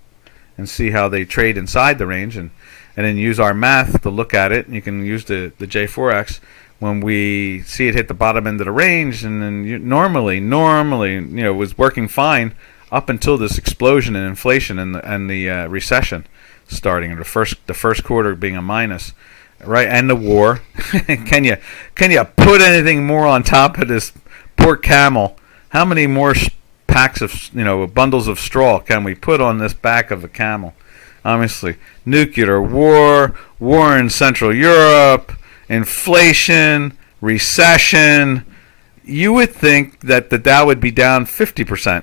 and see how they trade inside the range, and then use our math to look at it. And you can use the J4X when we see it hit the bottom end of the range, and then normally, it was working fine up until this explosion in inflation and the recession starting, and the first quarter being a minus, right, and the war. Can you put anything more on top of this poor camel? How many more packs of bundles of straw can we put on this back of a camel? Obviously, nuclear war in Central Europe, inflation, recession. You would think that the Dow would be down 50%,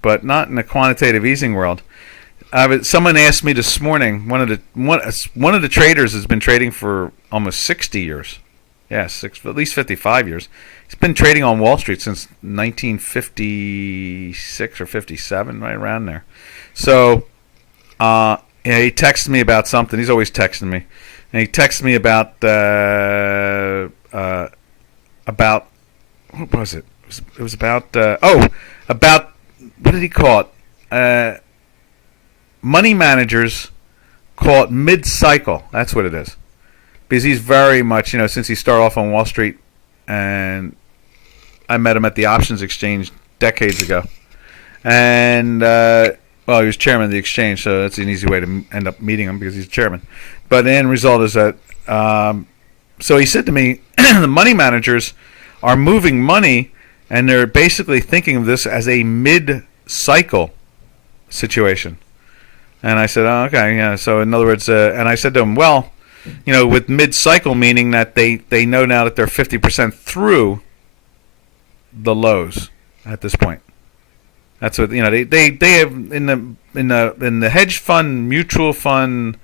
but not in the quantitative easing world. Someone asked me this morning. One of the traders has been trading for almost 60 years. Yes, at least 55 years. He's been trading on Wall Street since 1956 or 57, right around there. So, he texted me about something. He's always texting me, and he texted me about what was it? It was about about what did he call it? Money managers call it mid-cycle. That's what it is, because he's very much since he started off on Wall Street. And I met him at the options exchange decades ago. And, he was chairman of the exchange, so that's an easy way to end up meeting him because he's chairman. But the end result is that, so he said to me, the money managers are moving money, and they're basically thinking of this as a mid-cycle situation. And I said, oh, okay, yeah. So in other words, and I said to him, well, with mid-cycle meaning that they know now that they're 50% through the lows at this point. That's what they have in the hedge fund, mutual fund,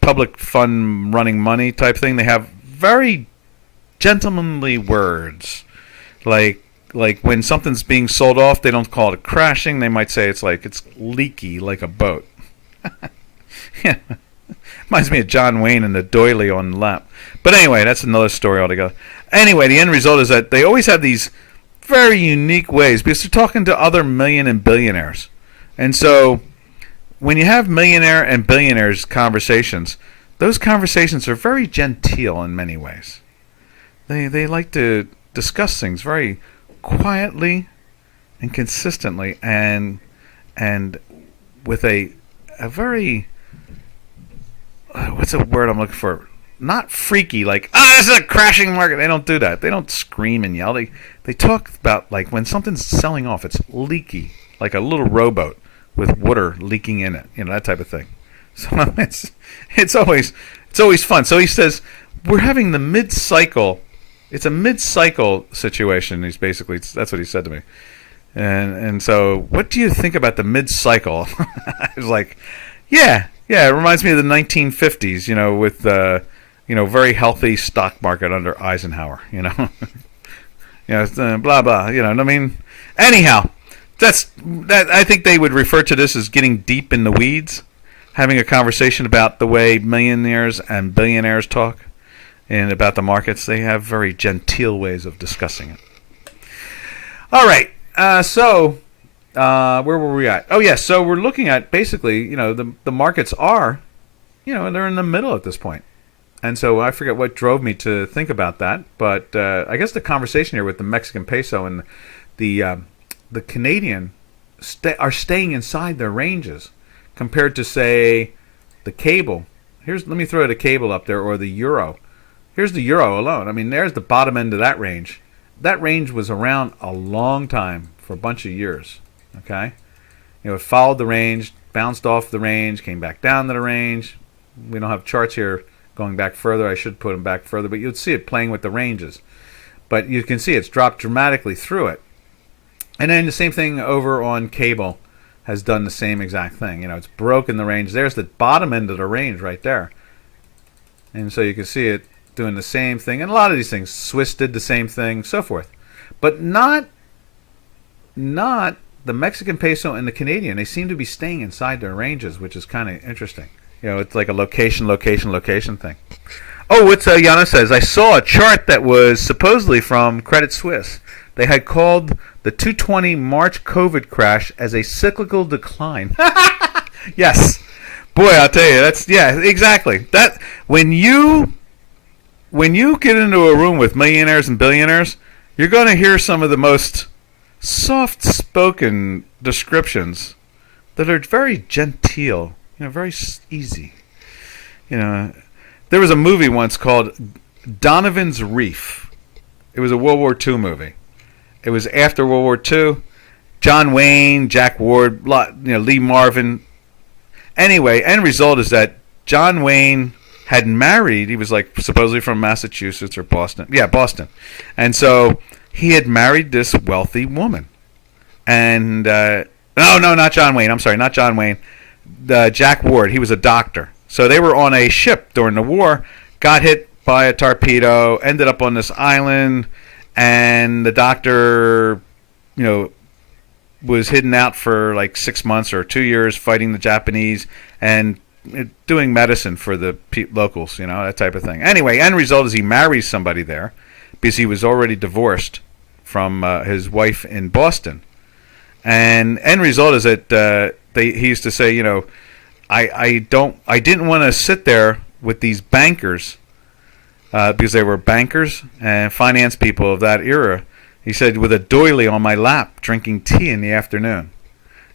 public fund running money type thing. They have very gentlemanly words, like when something's being sold off, they don't call it crashing. They might say it's leaky like a boat. Yeah, reminds me of John Wayne and the doily on the lap. But anyway, that's another story altogether. Anyway, the end result is that they always have these very unique ways because they're talking to other million and billionaires. And so when you have millionaire and billionaires conversations, those conversations are very genteel in many ways. They like to discuss things very quietly and consistently and with a very what's the word I'm looking for? Not freaky, like, this is a crashing market. They don't do that. They don't scream and yell. They talk about, like, when something's selling off, it's leaky, like a little rowboat with water leaking in it, that type of thing. So it's always fun. So he says, we're having the mid-cycle. It's a mid-cycle situation. That's what he said to me. And so, what do you think about the mid-cycle? I was like, yeah, it reminds me of the 1950s, with very healthy stock market under Eisenhower, blah blah. I mean, anyhow, that. I think they would refer to this as getting deep in the weeds, having a conversation about the way millionaires and billionaires talk, and about the markets. They have very genteel ways of discussing it. All right, so where were we at? Oh yeah, so we're looking at basically, the markets are, they're in the middle at this point. And so I forget what drove me to think about that, but I guess the conversation here with the Mexican peso and the Canadian are staying inside their ranges compared to, say, the cable. Let me throw the cable up there, or the euro. Here's the euro alone. I mean, there's the bottom end of that range. That range was around a long time, for a bunch of years. Okay, it followed the range, bounced off the range, came back down to the range. We don't have charts here going back further. I should put them back further, but you'd see it playing with the ranges. But you can see it's dropped dramatically through it. And then the same thing over on cable has done the same exact thing. It's broken the range. There's the bottom end of the range right there. And so you can see it doing the same thing. And a lot of these things, Swiss did the same thing, so forth. But not the Mexican peso and the Canadian. They seem to be staying inside their ranges, which is kind of interesting. It's like a location thing. Oh, what's Yana says, I saw a chart that was supposedly from Credit Suisse. They had called the 220 March COVID crash as a cyclical decline. Yes. Boy, I'll tell you, exactly. That when you get into a room with millionaires and billionaires, you're going to hear some of the most soft-spoken descriptions that are very genteel. Very easy. There was a movie once called Donovan's Reef. It was a World War II movie. It was after World War II. John Wayne, Jack Ward, Lee Marvin. Anyway, end result is that John Wayne had married. He was supposedly from Massachusetts or Boston. Yeah, Boston. And so he had married this wealthy woman. And no, not John Wayne. I'm sorry, not John Wayne. Jack Ward, he was a doctor. So they were on a ship during the war, got hit by a torpedo, ended up on this island, and the doctor, was hidden out for 6 months or 2 years fighting the Japanese and doing medicine for the locals, that type of thing. Anyway, end result is he marries somebody there because he was already divorced from his wife in Boston. And end result is that he used to say, I didn't want to sit there with these bankers because they were bankers and finance people of that era. He said, with a doily on my lap, drinking tea in the afternoon.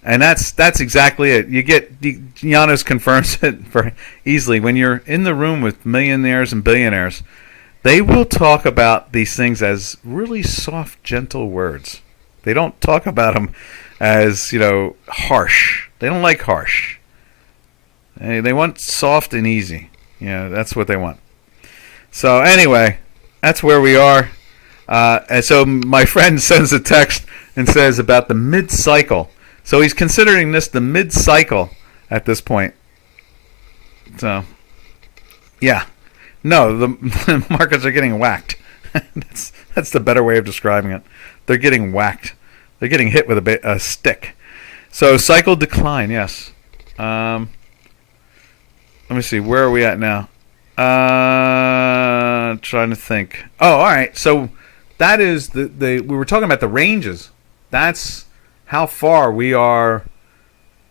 And that's exactly it. Janos confirms it very easily. When you're in the room with millionaires and billionaires, they will talk about these things as really soft, gentle words. They don't talk about them as, harsh. They don't like harsh. They want soft and easy. That's what they want. So anyway, that's where we are. And so my friend sends a text and says about the mid-cycle. So he's considering this the mid-cycle at this point. So, yeah. No, the markets are getting whacked. That's the better way of describing it. They're getting whacked. They're getting hit with a stick. So cycle decline, yes. Let me see. Where are we at now? Trying to think. Oh, all right. So that is we were talking about the ranges. That's how far we are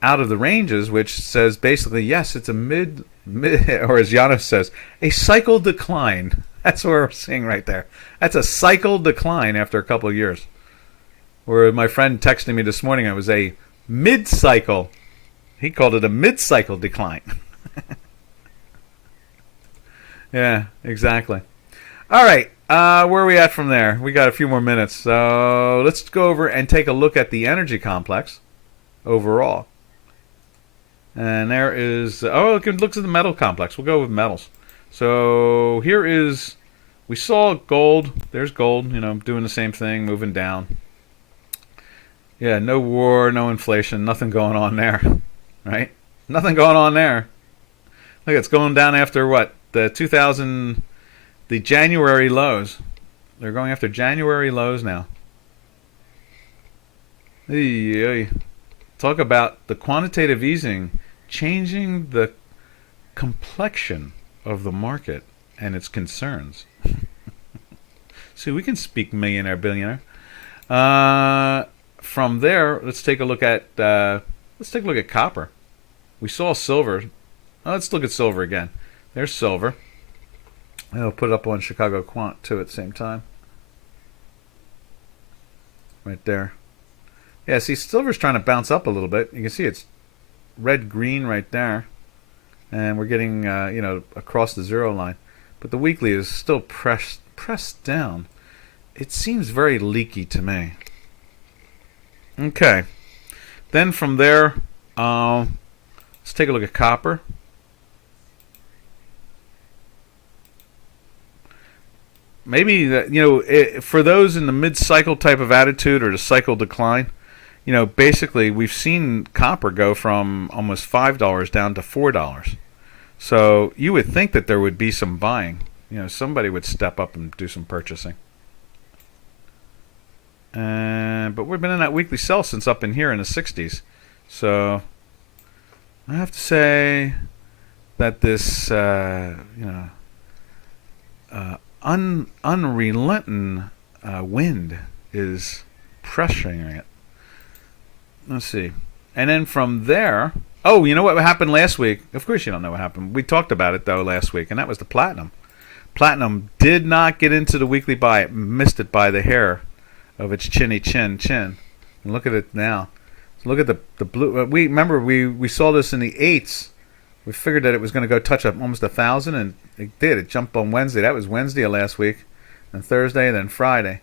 out of the ranges, which says basically, yes, it's a mid, or as Janos says, a cycle decline. That's what we're seeing right there. That's a cycle decline after a couple of years. Where my friend texted me this morning, it was a mid-cycle. He called it a mid-cycle decline. Yeah, exactly. All right, where are we at from there? We got a few more minutes. So let's go over and take a look at the energy complex overall. And there is... look at the metal complex. We'll go with metals. So here is... We saw gold. There's gold, doing the same thing, moving down. Yeah, no war, no inflation, nothing going on there, right? Nothing going on there. Look, it's going down after what? The January lows. they're going after January lows now. Talk about the quantitative easing changing the complexion of the market and its concerns. See, we can speak millionaire, billionaire. From there, let's take a look at copper. We saw silver. Let's look at silver again. There's silver. I'll put it up on Chicago Quant too at the same time. Right there. Yeah, see, silver's trying to bounce up a little bit. You can see it's red-green right there. And we're getting, across the zero line. But the weekly is still pressed down. It seems very leaky to me. Okay. Then from there, let's take a look at copper. Maybe that, for those in the mid-cycle type of attitude or the cycle decline, basically we've seen copper go from almost $5 down to $4. So you would think that there would be some buying. Somebody would step up and do some purchasing. But we've been in that weekly sell since up in here in the 60s. So I have to say that this, unrelenting wind is pressuring it. Let's see. And then from there, you know what happened last week? Of course you don't know what happened. We talked about it, though, last week, and that was the platinum. Platinum did not get into the weekly buy. It missed it by the hair of its chinny chin. And look at it now. Look at the blue. We saw this in the 8s. We figured that it was going to go touch up almost 1,000, and it did. It jumped on Wednesday. That was Wednesday of last week, and Thursday, and then Friday,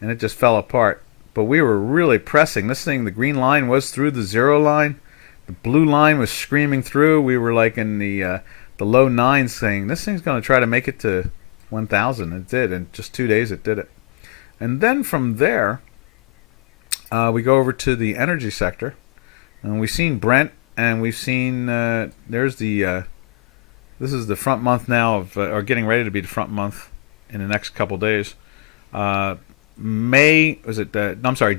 and it just fell apart. But we were really pressing. This thing, the green line was through the zero line. The blue line was screaming through. We were like in the low 9s saying, this thing's going to try to make it to 1,000. It did. In just 2 days it did it. And then from there, we go over to the energy sector. And we've seen Brent, and we've seen, there's the, this is the front month now, or getting ready to be the front month in the next couple days.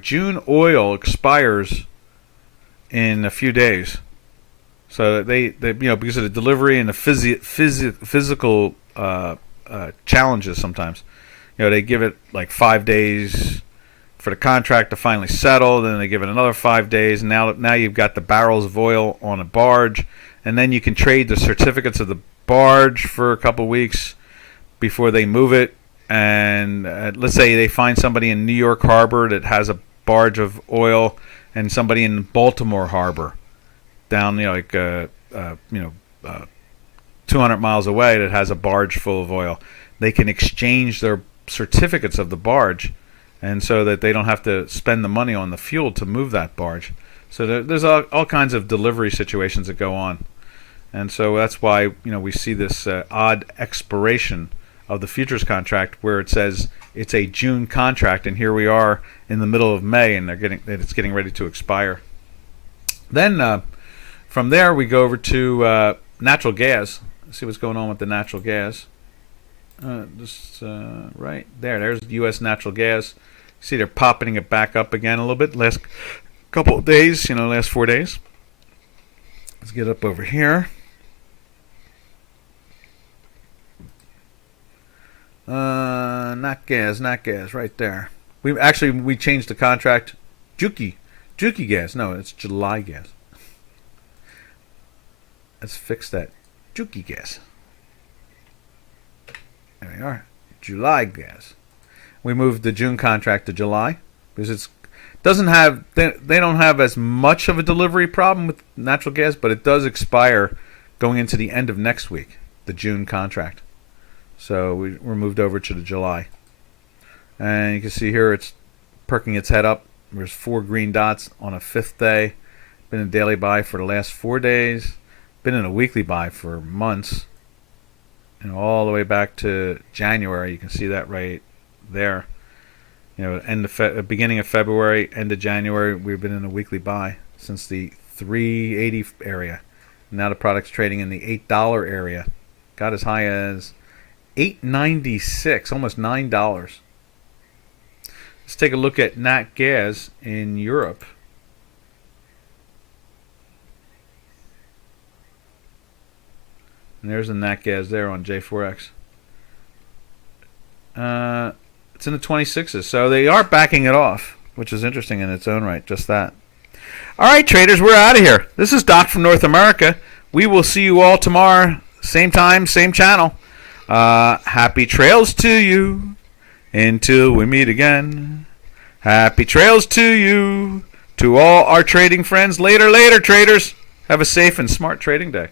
June oil expires in a few days. So they because of the delivery and the physical challenges sometimes, they give it like 5 days for the contract to finally settle. Then they give it another 5 days. And now you've got the barrels of oil on a barge, and then you can trade the certificates of the barge for a couple weeks before they move it. And let's say they find somebody in New York Harbor that has a barge of oil, and somebody in Baltimore Harbor down 200 miles away that has a barge full of oil. They can exchange their certificates of the barge, and so that they don't have to spend the money on the fuel to move that barge. So there's all kinds of delivery situations that go on, and so that's why we see this odd expiration of the futures contract where it says it's a June contract, and here we are in the middle of May, and it's getting ready to expire. Then from there we go over to natural gas. Let's see what's going on with the natural gas. Right there's U.S. natural gas. See, they're popping it back up again a little bit. Last couple of days, last 4 days. Let's get up over here. Not gas, right there. We changed the contract. Juki gas. No, it's July gas. Let's fix that. Juki gas. There we are. July gas. We moved the June contract to July because they don't have as much of a delivery problem with natural gas, but it does expire going into the end of next week, the June contract. So we're moved over to the July. And you can see here it's perking its head up. There's 4 green dots on a 5th day. Been in a daily buy for the last 4 days. Been in a weekly buy for months. All the way back to January. You can see that right there. Beginning of February, end of January, we've been in a weekly buy since the 380 area. Now the product's trading in the $8 area. Got as high as $8.96, almost $9. Let's take a look at nat gas in Europe. And there's the nat gas there on J4X. It's in the 26s, so they are backing it off, which is interesting in its own right, just that. All right, traders, we're out of here. This is Doc from North America. We will see you all tomorrow, same time, same channel. Happy trails to you until we meet again. Happy trails to you, to all our trading friends. Later, traders. Have a safe and smart trading day.